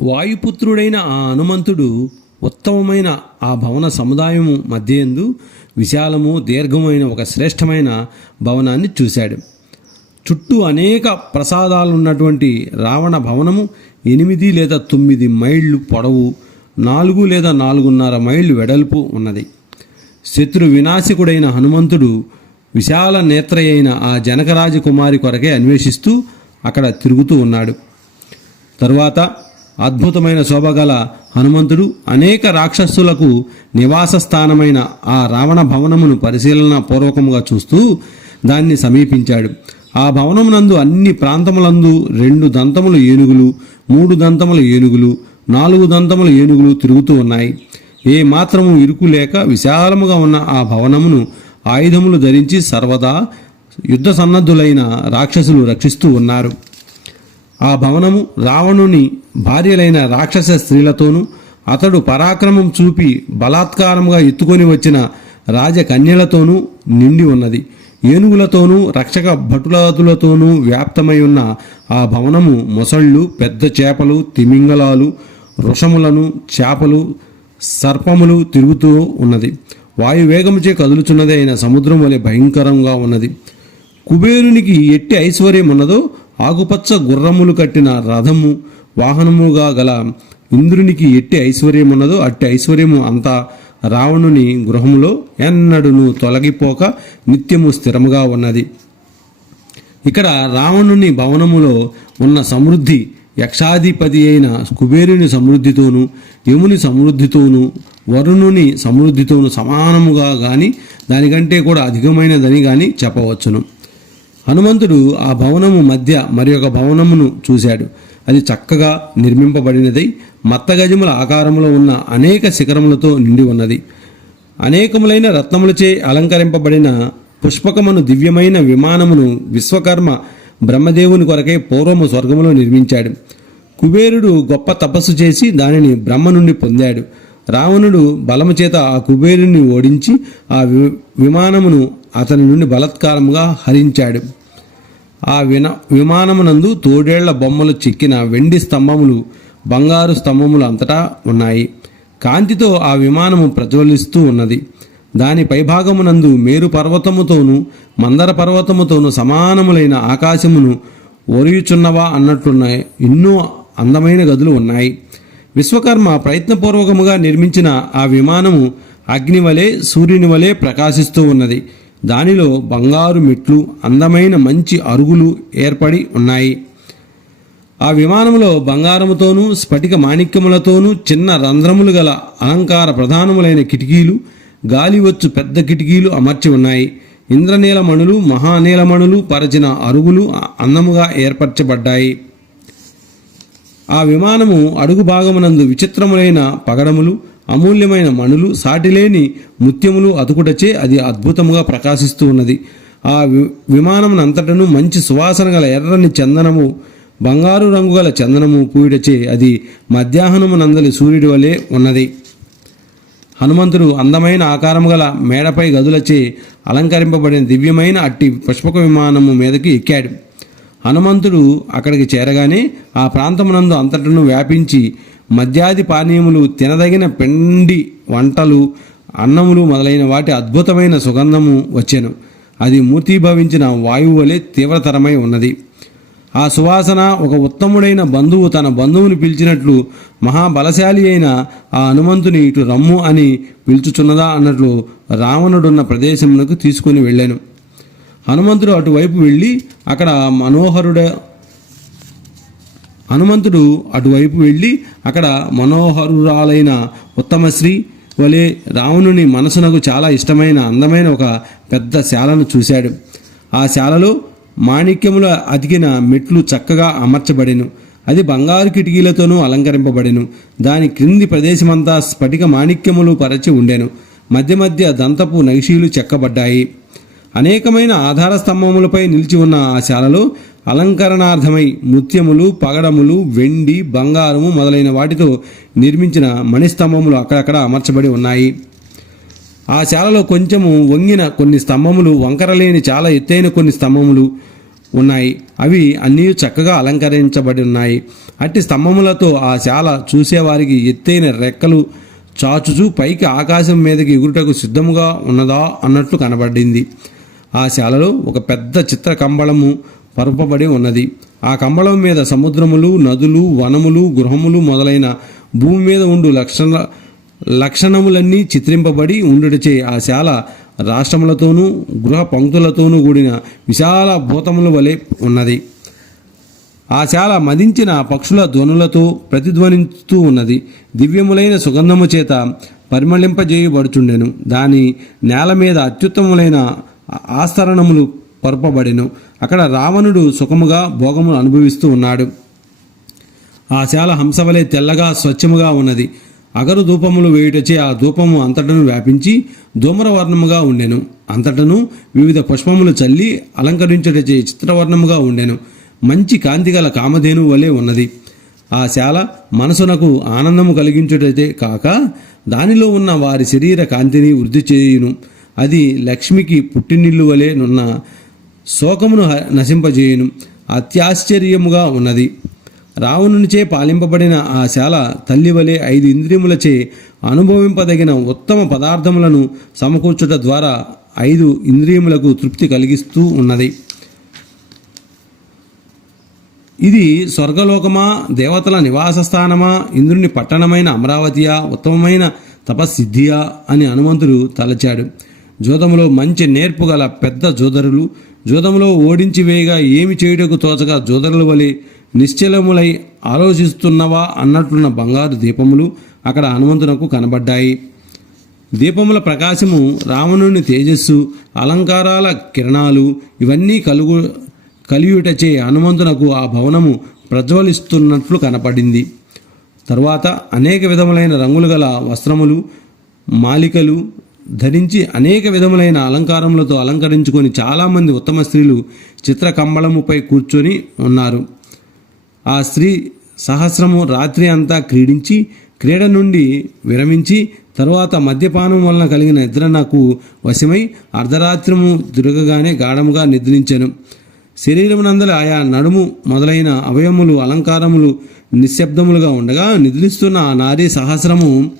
వాయుపుత్రుడైన ఆ హనుమంతుడు ఉత్తమమైన ఆ భవన సముదాయము మధ్యందు విశాలము దీర్ఘమైన ఒక శ్రేష్టమైన భవనాన్ని చూశాడు. చుట్టూ అనేక ప్రసాదాలున్నటువంటి రావణ భవనము ఎనిమిది లేదా తొమ్మిది మైళ్ళు పొడవు నాలుగు లేదా నాలుగున్నర మైళ్ళు వెడల్పు ఉన్నది. శత్రు వినాశకుడైన హనుమంతుడు విశాల నేత్రయైన ఆ జనకరాజ కుమారి కొరకే అన్వేషిస్తూ అక్కడ తిరుగుతూ ఉన్నాడు. తరువాత అద్భుతమైన శోభగల హనుమంతుడు అనేక రాక్షసులకు నివాస స్థానమైన ఆ రావణ భవనమును పరిశీలన పూర్వకముగా చూస్తూ దాన్ని సమీపించాడు. ఆ భవనమునందు అన్ని ప్రాంతములందు రెండు దంతముల ఏనుగులు మూడు దంతముల ఏనుగులు నాలుగు దంతముల ఏనుగులు తిరుగుతూ ఉన్నాయి. ఏ మాత్రము ఇరుకు లేక విశాలముగా ఉన్న ఆ భవనమును ఆయుధములు ధరించి సర్వదా యుద్ధ సన్నద్ధులైన రాక్షసులు రక్షిస్తూ ఉన్నారు. ఆ భవనము రావణుని భార్యలైన రాక్షస స్త్రీలతోనూ అతడు పరాక్రమం చూపి బలాత్కారంగా ఎత్తుకొని వచ్చిన రాజకన్యలతోనూ నిండి ఉన్నది. ఏనుగులతోనూ రక్షక భటులతోనూ వ్యాప్తమై ఉన్న ఆ భవనము మొసళ్ళు పెద్ద చేపలు తిమింగలాలు వృషములను చేపలు సర్పములు తిరుగుతూ ఉన్నది. వాయువేగముచే కదులుచున్నది అయిన సముద్రం వలె భయంకరంగా ఉన్నది. కుబేరునికి ఎట్టి ఐశ్వర్యం ఉన్నదో ఆకుపచ్చ గుర్రములు కట్టిన రథము వాహనముగా గల ఇంద్రునికి ఎట్టి ఐశ్వర్యం ఉన్నదో అట్టి ఐశ్వర్యము అంతా రావణుని గృహములో ఎన్నడును తొలగిపోక నిత్యము స్థిరముగా ఉన్నది. ఇక్కడ రావణుని భవనములో ఉన్న సమృద్ధి యక్షాధిపతి అయిన కుబేరుని సమృద్ధితోనూ యముని సమృద్ధితోనూ వరుణుని సమృద్ధితోనూ సమానముగా కానీ దానికంటే కూడా అధికమైనదని కానీ చెప్పవచ్చును. హనుమంతుడు ఆ భవనము మధ్య మరి ఒక భవనమును చూశాడు. అది చక్కగా నిర్మింపబడినదై. మత్తగజముల ఆకారములో ఉన్న అనేక శిఖరములతో నిండి ఉన్నది. అనేకములైన రత్నములచే అలంకరింపబడిన పుష్పకమును దివ్యమైన విమానమును విశ్వకర్మ బ్రహ్మదేవుని కొరకై పూర్వము స్వర్గములో నిర్మించాడు. కుబేరుడు గొప్ప తపస్సు చేసి దానిని బ్రహ్మ నుండి పొందాడు. రావణుడు బలము చేత ఆ కుబేరుని ఓడించి ఆ వి- విమానమును అతని నుండి బలత్కారముగా హరించాడు. ఆ విన విమానమునందు తోడేళ్ళ బొమ్మలు చెక్కిన వెండి స్తంభములు బంగారు స్తంభములు అంతటా ఉన్నాయి. కాంతితో ఆ విమానము ప్రజ్వలిస్తూ ఉన్నది. దాని పైభాగమునందు మేరు పర్వతముతోనూ మందర పర్వతముతోనూ సమానములైన ఆకాశమును ఒరియుచున్నవా అన్నట్టున్నాయి ఎన్నో అందమైన గదులు ఉన్నాయి. విశ్వకర్మ ప్రయత్నపూర్వకముగా నిర్మించిన ఆ విమానము అగ్ని వలె సూర్యుని వలె ప్రకాశిస్తూ ఉన్నది. దానిలో బంగారు మెట్లు అందమైన మంచి అరుగులు ఏర్పడి ఉన్నాయి. ఆ విమానములో బంగారముతోనూ స్ఫటిక మాణిక్యములతోనూ చిన్న రంధ్రములు గల అలంకార ప్రధానములైన కిటికీలు గాలివచ్చు పెద్ద కిటికీలు అమర్చి ఉన్నాయి. ఇంద్రనీలమణులు మహానీలమణులు పరచిన అరుగులు అందముగా ఏర్పరచబడ్డాయి. ఆ విమానము అడుగు భాగమునందు విచిత్రములైన పగడములు అమూల్యమైన మణులు సాటిలేని ముత్యములు అతుకుటచే అది అద్భుతముగా ప్రకాశిస్తూ ఉన్నది. ఆ వి విమానమునంతటను మంచి సువాసన గల ఎర్రని చందనము బంగారు రంగు గల చందనము పూయుటచే అది మధ్యాహ్నమునందలి సూర్యుడి వలె ఉన్నది. హనుమంతుడు అందమైన ఆకారము గల మేడపై గదులచే అలంకరింపబడిన దివ్యమైన అట్టి పుష్పక విమానము మీదకి ఎక్కాడు. హనుమంతుడు అక్కడికి చేరగానే ఆ ప్రాంతమునందు అంతటను వ్యాపించి మద్యాది పానీయములు తినదగిన పిండి వంటలు అన్నములు మొదలైన వాటి అద్భుతమైన సుగంధము వచ్చెను. అది మూర్తిభవించిన వాయువు వలె తీవ్రతరమై ఉన్నది. ఆ సువాసన ఒక ఉత్తముడైన బంధువు తన బంధువుని పిలిచినట్లు మహాబలశాలి అయిన ఆ హనుమంతుని ఇటు రమ్ము అని పిలుచుచున్నదా అన్నట్లు రావణుడున్న ప్రదేశమునకు తీసుకుని వెళ్ళాను. హనుమంతుడు అటువైపు వెళ్ళి అక్కడ మనోహరుడ హనుమంతుడు అటువైపు వెళ్ళి అక్కడ మనోహరురాలైన ఉత్తమశ్రీ వలె రావణుని మనసునకు చాలా ఇష్టమైన అందమైన ఒక పెద్ద శాలను చూశాడు. ఆ శాలలో మాణిక్యముల అతికిన మెట్లు చక్కగా అమర్చబడెను. అది బంగారు కిటికీలతోనూ అలంకరింపబడెను. దాని క్రింది ప్రదేశమంతా స్ఫటిక మాణిక్యములు పరచి ఉండెను. మధ్య మధ్య దంతపు నగిషీలు చెక్కబడ్డాయి. అనేకమైన ఆధార స్తంభములపై నిలిచి ఉన్న ఆ శాలలో అలంకరణార్థమై ముత్యములు పగడములు వెండి బంగారము మొదలైన వాటితో నిర్మించిన మణిస్తంభములు అక్కడక్కడ అమర్చబడి ఉన్నాయి. ఆ శాలలో కొంచెము వంగిన కొన్ని స్తంభములు వంకరలేని చాలా ఎత్తైన కొన్ని స్తంభములు ఉన్నాయి. అవి అన్నీ చక్కగా అలంకరించబడి ఉన్నాయి. అట్టి స్తంభములతో ఆ శాల చూసేవారికి ఎత్తైన రెక్కలు చాచుచూ పైకి ఆకాశం మీదకి ఎగురుటకు సిద్ధముగా ఉన్నదా అన్నట్లు కనబడింది. ఆ శాలలో ఒక పెద్ద చిత్ర కంబళము పరుపబడి ఉన్నది. ఆ కంబళం మీద సముద్రములు నదులు వనములు గృహములు మొదలైన భూమి మీద ఉండు లక్షణ లక్షణములన్నీ చిత్రింపబడి ఉండుటచే ఆ శాల రాష్ట్రములతోనూ గృహ పంక్తులతోనూ కూడిన విశాల భూతముల వలె ఉన్నది. ఆ శాల మదించిన పక్షుల ధ్వనులతో ప్రతిధ్వనిస్తూ ఉన్నది. దివ్యములైన సుగంధము చేత పరిమళింపజేయబడుచుండెను. దాని నేల మీద అత్యుత్తములైన ఆస్తరణములు పరపబడెను. అక్కడ రావణుడు సుఖముగా భోగములు అనుభవిస్తూ ఉన్నాడు. ఆ శాల హంసవలే తెల్లగా స్వచ్ఛముగా ఉన్నది. అగరు ధూపములు వేయుటచే ఆ ధూపము అంతటను వ్యాపించి ధూమ్రవర్ణముగా ఉండెను. అంతటను వివిధ పుష్పములు చల్లి అలంకరించుటచే చిత్రవర్ణముగా ఉండెను. మంచి కాంతిగల కామధేను వలె ఉన్నది. ఆ శాల మనసునకు ఆనందము కలిగించుటచే కాక దానిలో ఉన్న వారి శరీర కాంతిని వృద్ధి చేయును. అది లక్ష్మికి పుట్టినిల్లు వలె నున్న శోకమును హ- నశింపజేయును. అత్యాశ్చర్యముగా ఉన్నది. రావణునిచే పాలింపబడిన ఆ శాల తల్లి వలె ఐదు ఇంద్రియములచే అనుభవింపదగిన ఉత్తమ పదార్థములను సమకూర్చుట ద్వారా ఐదు ఇంద్రియములకు తృప్తి కలిగిస్తూ ఉన్నది. ఇది స్వర్గలోకమా దేవతల నివాస స్థానమా ఇంద్రుని పట్టణమైన అమరావతియా ఉత్తమమైన తపస్సిద్ధియా అని హనుమంతుడు తలచాడు. జూదములో మంచి నేర్పు గల పెద్ద జోదరులు జూదములో ఓడించి వేయగా ఏమి చేయుటకు తోచగా జూదరుల వలె నిశ్చలములై ఆలోచిస్తున్నవా అన్నట్లున్న బంగారు దీపములు అక్కడ హనుమంతునకు కనబడ్డాయి. దీపముల ప్రకాశము రావణుని తేజస్సు అలంకారాల కిరణాలు ఇవన్నీ కలుగు కలియుటచే హనుమంతునకు ఆ భవనము ప్రజ్వలిస్తున్నట్లు కనపడింది. తరువాత అనేక విధములైన రంగులు గల వస్త్రములు మాలికలు ధరించి అనేక విధములైన అలంకారములతో అలంకరించుకొని చాలామంది ఉత్తమ స్త్రీలు చిత్రకంబళముపై కూర్చొని ఉన్నారు. ఆ స్త్రీ సహస్రము రాత్రి అంతా క్రీడించి క్రీడ నుండి విరమించి తరువాత మద్యపానం వలన కలిగిన నిద్ర నాకు వశమై అర్ధరాత్రము తిరగగానే గాఢముగా నిద్రించాను. శరీరమునందల ఆయా నడుము మొదలైన అవయములు అలంకారములు నిశ్శబ్దములుగా ఉండగా నిద్రిస్తున్న ఆ నారీ సహస్రము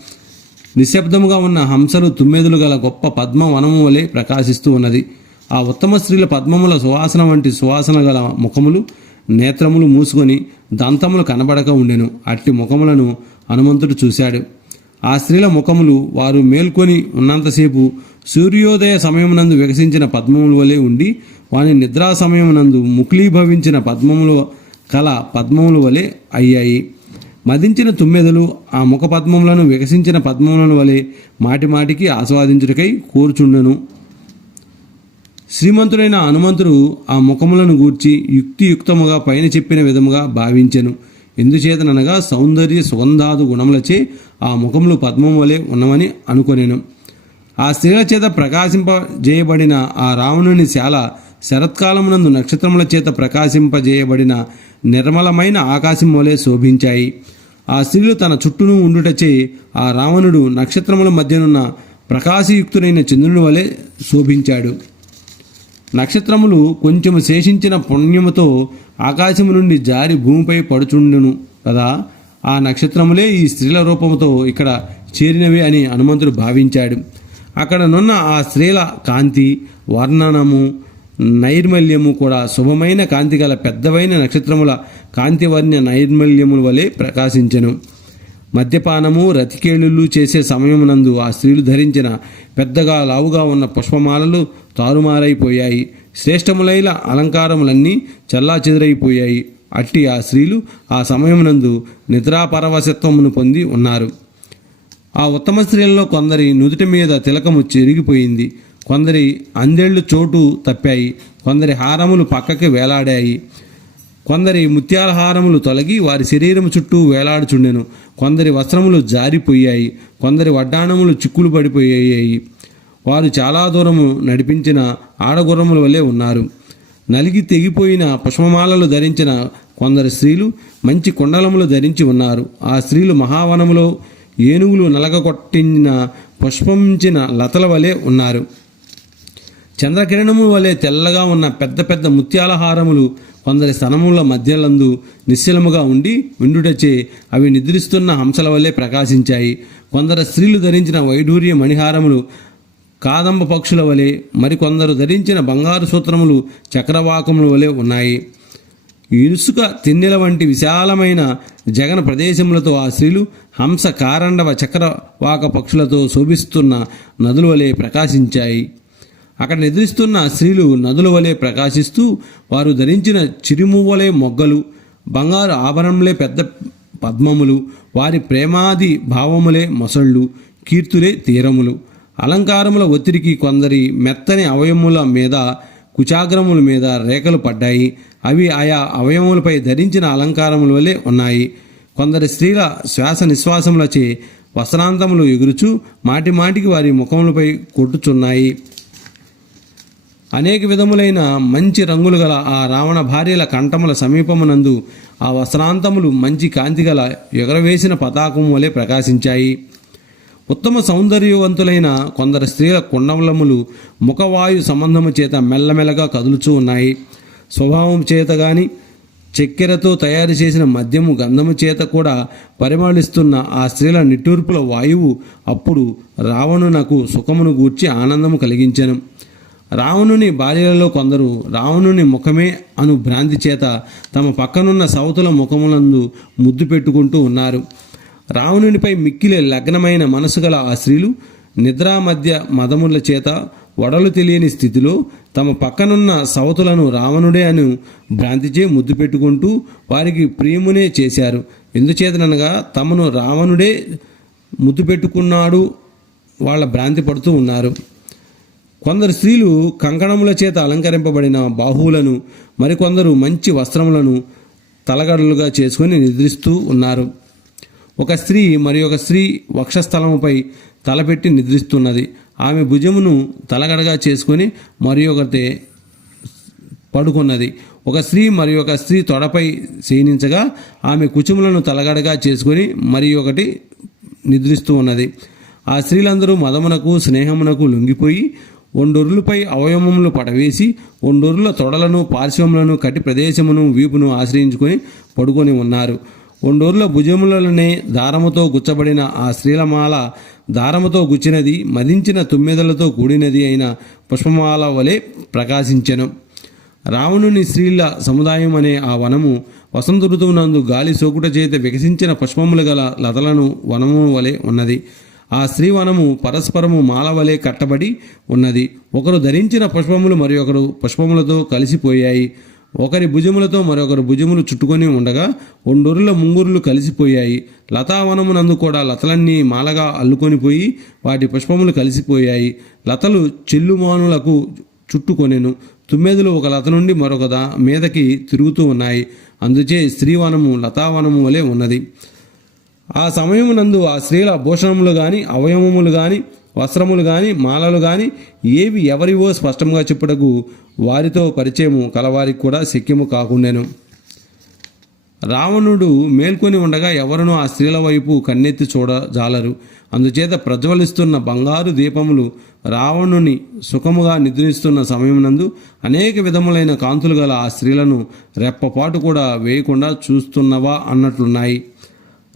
నిశ్శబ్దముగా ఉన్న హంసలు తుమ్మెదులు గల గొప్ప పద్మ వనము వలె ప్రకాశిస్తూ ఉన్నది. ఆ ఉత్తమ స్త్రీల పద్మముల సువాసన వంటి సువాసన గల ముఖములు నేత్రములు మూసుకొని దంతములు కనబడక ఉండెను. అట్టి ముఖములను హనుమంతుడు చూశాడు. ఆ స్త్రీల ముఖములు వారు మేల్కొని ఉన్నంతసేపు సూర్యోదయ సమయమునందు వికసించిన పద్మముల వలె ఉండి వాని నిద్రా సమయమునందు ముక్లీభవించిన పద్మములు కల పద్మముల వలె అయ్యాయి. మదించిన తుమ్మెదలు ఆ ముఖ పద్మములను వికసించిన పద్మములను వలె మాటి మాటికి ఆస్వాదించుటకై కోరుచుండెను. శ్రీమంతుడైన హనుమంతుడు ఆ ముఖములను గూర్చి యుక్తియుక్తముగా పైన చెప్పిన విధముగా భావించెను. ఎందుచేతననగా సౌందర్య సుగంధాదు గుణములచే ఆ ముఖములు పద్మం వలె ఉన్నవని అనుకొనేను. ఆ స్త్రీల చేత ప్రకాశింపజేయబడిన ఆ రావణుని శాల శరత్కాలమునందు నక్షత్రముల చేత ప్రకాశింపజేయబడిన నిర్మలమైన ఆకాశం వలె శోభించాయి. ఆ స్త్రీలు తన చుట్టూను ఉండుటచే ఆ రావణుడు నక్షత్రముల మధ్యనున్న ప్రకాశయుక్తుడైన చంద్రుని వలె శోభించాడు. నక్షత్రములు కొంచెము శేషించిన పుణ్యముతో ఆకాశము నుండి జారి భూమిపై పడుచుండును కదా. ఆ నక్షత్రములే ఈ స్త్రీల రూపముతో ఇక్కడ చేరినవి అని హనుమంతుడు భావించాడు. అక్కడనున్న ఆ స్త్రీల కాంతి వర్ణనము నైర్మల్యము కూడా శుభమైన కాంతి గల పెద్దవైన నక్షత్రముల కాంతివర్ణ నైర్మల్యముల వలె ప్రకాశించెను. మద్యపానము రతికేళులు చేసే సమయమునందు ఆ స్త్రీలు ధరించిన పెద్దగా లావుగా ఉన్న పుష్పమాలలు తారుమారైపోయాయి. శ్రేష్టములైన అలంకారములన్నీ చల్లా చెదురైపోయాయి అట్టి ఆ స్త్రీలు ఆ సమయమునందు నిద్రాపరవశత్వమును పొంది ఉన్నారు. ఆ ఉత్తమ స్త్రీలలో కొందరి నుదుటి మీద తిలకము చెరిగిపోయింది. కొందరి అందెళ్ళు చోటు తప్పాయి కొందరి హారములు పక్కకి వేలాడాయి. కొందరి ముత్యాల హారములు తొలగి వారి శరీరము చుట్టూ వేలాడుచుండెను. కొందరి వస్త్రములు జారిపోయాయి కొందరి వడ్డాణములు చిక్కులు పడిపోయాయి. వారు చాలా దూరము నడిపించిన ఆడగుర్రముల వలె ఉన్నారు. నలిగి తెగిపోయిన పుష్పమాలలు ధరించిన కొందరు స్త్రీలు మంచి కుండలములు ధరించి ఉన్నారు. ఆ స్త్రీలు మహావనములో ఏనుగులు నలగగొట్టిన పుష్పించిన లతల వలె ఉన్నారు. చంద్రకిరణము వలె తెల్లగా ఉన్న పెద్ద పెద్ద ముత్యాల హారములు కొందరి స్థనముల మధ్యలందు నిశ్చలముగా ఉండి ఉండుటచే అవి నిద్రిస్తున్న హంసల వలె ప్రకాశించాయి. కొందరు స్త్రీలు ధరించిన వైఢూర్య మణిహారములు కాదంబ పక్షుల వలె మరికొందరు ధరించిన బంగారు సూత్రములు చక్రవాకముల వలె ఉన్నాయి. ఇరుసుక తిన్నెల వంటి విశాలమైన జగన ప్రదేశములతో ఆ స్త్రీలు హంస కారండవ చక్రవాక పక్షులతో శోభిస్తున్న నదుల వలె ప్రకాశించాయి. అక్కడ నిద్రిస్తున్న స్త్రీలు నదుల వలె ప్రకాశిస్తూ వారు ధరించిన చిరుమువ్వలే మొగ్గలు బంగారు ఆభరణములే పెద్ద పద్మములు వారి ప్రేమాది భావములే మొసళ్ళు కీర్తులే తీరములు. అలంకారముల ఒత్తిడికి కొందరి మెత్తని అవయముల మీద కుచాగ్రముల మీద రేఖలు పడ్డాయి. అవి ఆయా అవయవములపై ధరించిన అలంకారముల వలె ఉన్నాయి. కొందరి స్త్రీల శ్వాస నిశ్వాసములచే వసనాంతములు ఎగురుచు మాటి మాటికి వారి ముఖములపై కొట్టుచున్నాయి. అనేక విధములైన మంచి రంగులు గల ఆ రావణ భార్యల కంఠముల సమీపమునందు ఆ వస్త్రాంతములు మంచి కాంతి గల ఎగరవేసిన పతాకం వలె ప్రకాశించాయి. ఉత్తమ సౌందర్యవంతులైన కొందరు స్త్రీల కుండలములు ముఖవాయు సంబంధము చేత మెల్లమెల్లగా కదులుచూ ఉన్నాయి. స్వభావం చేత గాని చక్కెరతో తయారు చేసిన మద్యము గంధము చేత కూడా పరిమళిస్తున్న ఆ స్త్రీల నిట్టూర్పుల వాయువు అప్పుడు రావణునకు సుఖమును గూర్చి ఆనందము కలిగించను. రావణుని భార్యలలో కొందరు రావణుని ముఖమే అను భ్రాంతి చేత తమ పక్కనున్న సవతుల ముఖములందు ముద్దు పెట్టుకుంటూ ఉన్నారు. రావణునిపై మిక్కిలే లగ్నమైన మనసు గల ఆ స్త్రీలు నిద్రా మధ్య మదముల చేత వడలు తెలియని స్థితిలో తమ పక్కనున్న సవతులను రావణుడే అని భ్రాంతిచే ముద్దు పెట్టుకుంటూ వారికి ప్రియమునే చేశారు. ఎందుచేతనగా తమను రావణుడే ముద్దు పెట్టుకున్నాడు వాళ్ళ భ్రాంతి పడుతూ ఉన్నారు. కొందరు స్త్రీలు కంకణముల చేత అలంకరింపబడిన బాహువులను మరికొందరు మంచి వస్త్రములను తలగడలుగా చేసుకొని నిద్రిస్తూ ఉన్నారు. ఒక స్త్రీ మరి ఒక స్త్రీ వక్షస్థలముపై తలపెట్టి నిద్రిస్తున్నది. ఆమె భుజమును తలగడగా చేసుకొని మరి ఒకటి పడుకున్నది. ఒక స్త్రీ మరి ఒక స్త్రీ తొడపై శయనించగా ఆమె కుచుములను తలగడగా చేసుకొని మరి ఒకటి నిద్రిస్తూ ఉన్నది. ఆ స్త్రీలందరూ మదమునకు స్నేహమునకు లొంగిపోయి ఒండొర్లుపై అవయవములు పడవేసి ఒండొర్ల తొడలను పార్శ్వములను కటి ప్రదేశమును వీపును ఆశ్రయించుకొని పడుకొని ఉన్నారు. ఒండోర్ల భుజములనే దారముతో గుచ్చబడిన ఆ స్త్రీలమాల దారముతో గుచ్చినది మదించిన తుమ్మెదలతో కూడినది అయిన పుష్పమాల వలె ప్రకాశించెను. రావణుని స్త్రీల సముదాయం అనే ఆ వనము వసంత ఋతువునందు గాలి సోకుట చేత వికసించిన పుష్పములు గల లతలను వనము వలె ఉన్నది. ఆ స్త్రీ వనము పరస్పరము మాల వలె కట్టబడి ఉన్నది. ఒకరు ధరించిన పుష్పములు మరి ఒకరు పుష్పములతో కలిసిపోయాయి. ఒకరి భుజములతో మరొకరు భుజములు చుట్టుకొని ఉండగా ఒండొరుల ముంగురులు కలిసిపోయాయి. లతావనమునందు కూడా లతలన్నీ మాలగా అల్లుకొని పోయి వాటి పుష్పములు కలిసిపోయాయి. లతలు చెల్లుమానులకు చుట్టుకొనెను. తుమ్మెదలు ఒక లత నుండి మరొక దా మీదకి తిరుగుతూ ఉన్నాయి. అందుచే స్త్రీవనము లతావనము వలె ఉన్నది. ఆ సమయమునందు ఆ స్త్రీల భూషణములు గాని అవయవములు గాని వస్త్రములు గాని మాలలు గాని ఏవి ఎవరివో స్పష్టంగా చెప్పుటకు వారితో పరిచయము కలవారికి కూడా శక్యము కాకుండాను. రావణుడు మేల్కొని ఉండగా ఎవరునూ ఆ స్త్రీల వైపు కన్నెత్తి చూడజాలరు అందుచేత ప్రజ్వలిస్తున్న బంగారు దీపములు రావణుని సుఖముగా నిద్రిస్తున్న సమయమునందు అనేక విధములైన కాంతులు గల ఆ స్త్రీలను రెప్పపాటు కూడా వేయకుండా చూస్తున్నవా అన్నట్లున్నాయి.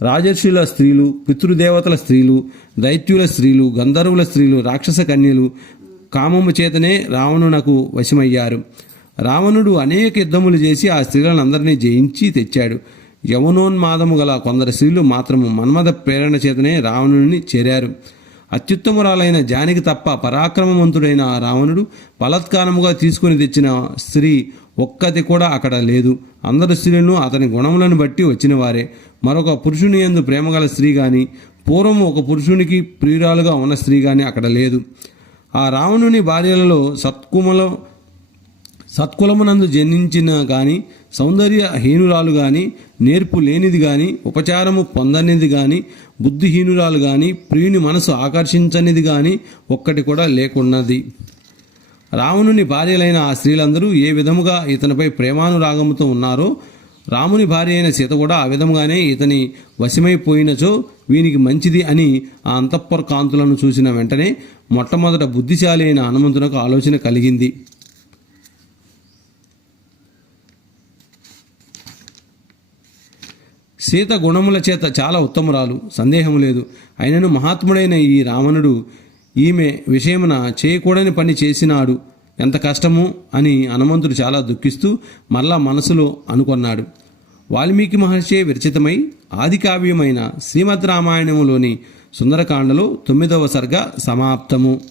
రాజర్షుల స్త్రీలు పితృదేవతల స్త్రీలు దైత్యుల స్త్రీలు గంధర్వుల స్త్రీలు రాక్షస కన్యలు కామము చేతనే రావణునకు వశమయ్యారు. రావణుడు అనేక యుద్ధములు చేసి ఆ స్త్రీలను అందరినీ జయించి తెచ్చాడు. యవనోన్మాదము గల కొందరు స్త్రీలు మాత్రము మన్మథ ప్రేరణ చేతనే రావణుని చేరారు. అత్యుత్తమురాలైన జానికి తప్ప పరాక్రమవంతుడైన రావణుడు బలత్కారముగా తీసుకుని తెచ్చిన స్త్రీ ఒక్కది కూడా అక్కడ లేదు. అందరు స్త్రీలను అతని గుణములను బట్టి వచ్చినవారే. మరొక పురుషుని ఎందు ప్రేమగల స్త్రీ కానీ పూర్వం ఒక పురుషునికి ప్రియురాలుగా ఉన్న స్త్రీ కానీ అక్కడ లేదు. ఆ రావణుని భార్యలలో సత్కుమలో సత్కులమునందు జనించిన కానీ సౌందర్య హీనురాలు కానీ నేర్పు లేనిది కానీ ఉపచారము పొందనిది కానీ బుద్ధిహీనురాలు కానీ ప్రియుని మనసు ఆకర్షించనిది కానీ ఒక్కటి కూడా లేకున్నది. రావణుని భార్యలైన ఆ స్త్రీలందరూ ఏ విధముగా ఇతనిపై ప్రేమానురాగముతో ఉన్నారో రాముని భార్య అయిన సీత కూడా ఆ విధముగానే ఇతని వశమైపోయినచో వీనికి మంచిది అని ఆ అంతఃపుర కాంతులను చూసిన వెంటనే మొట్టమొదట బుద్ధిశాలి అయిన హనుమంతునకు ఆలోచన కలిగింది. సీత గుణముల చేత చాలా ఉత్తమురాలు సందేహం లేదు. అయినను మహాత్ముడైన ఈ రావణుడు ఈమె విషయమున చేయకూడని పని చేసినాడు. ఎంత కష్టము అని హనుమంతుడు చాలా దుఃఖిస్తూ మరలా మనసులో అనుకొన్నాడు. వాల్మీకి మహర్షి విరచితమై ఆదికావ్యమైన శ్రీమద్ రామాయణములోని సుందరకాండలో తొమ్మిదవ సర్గ సమాప్తము.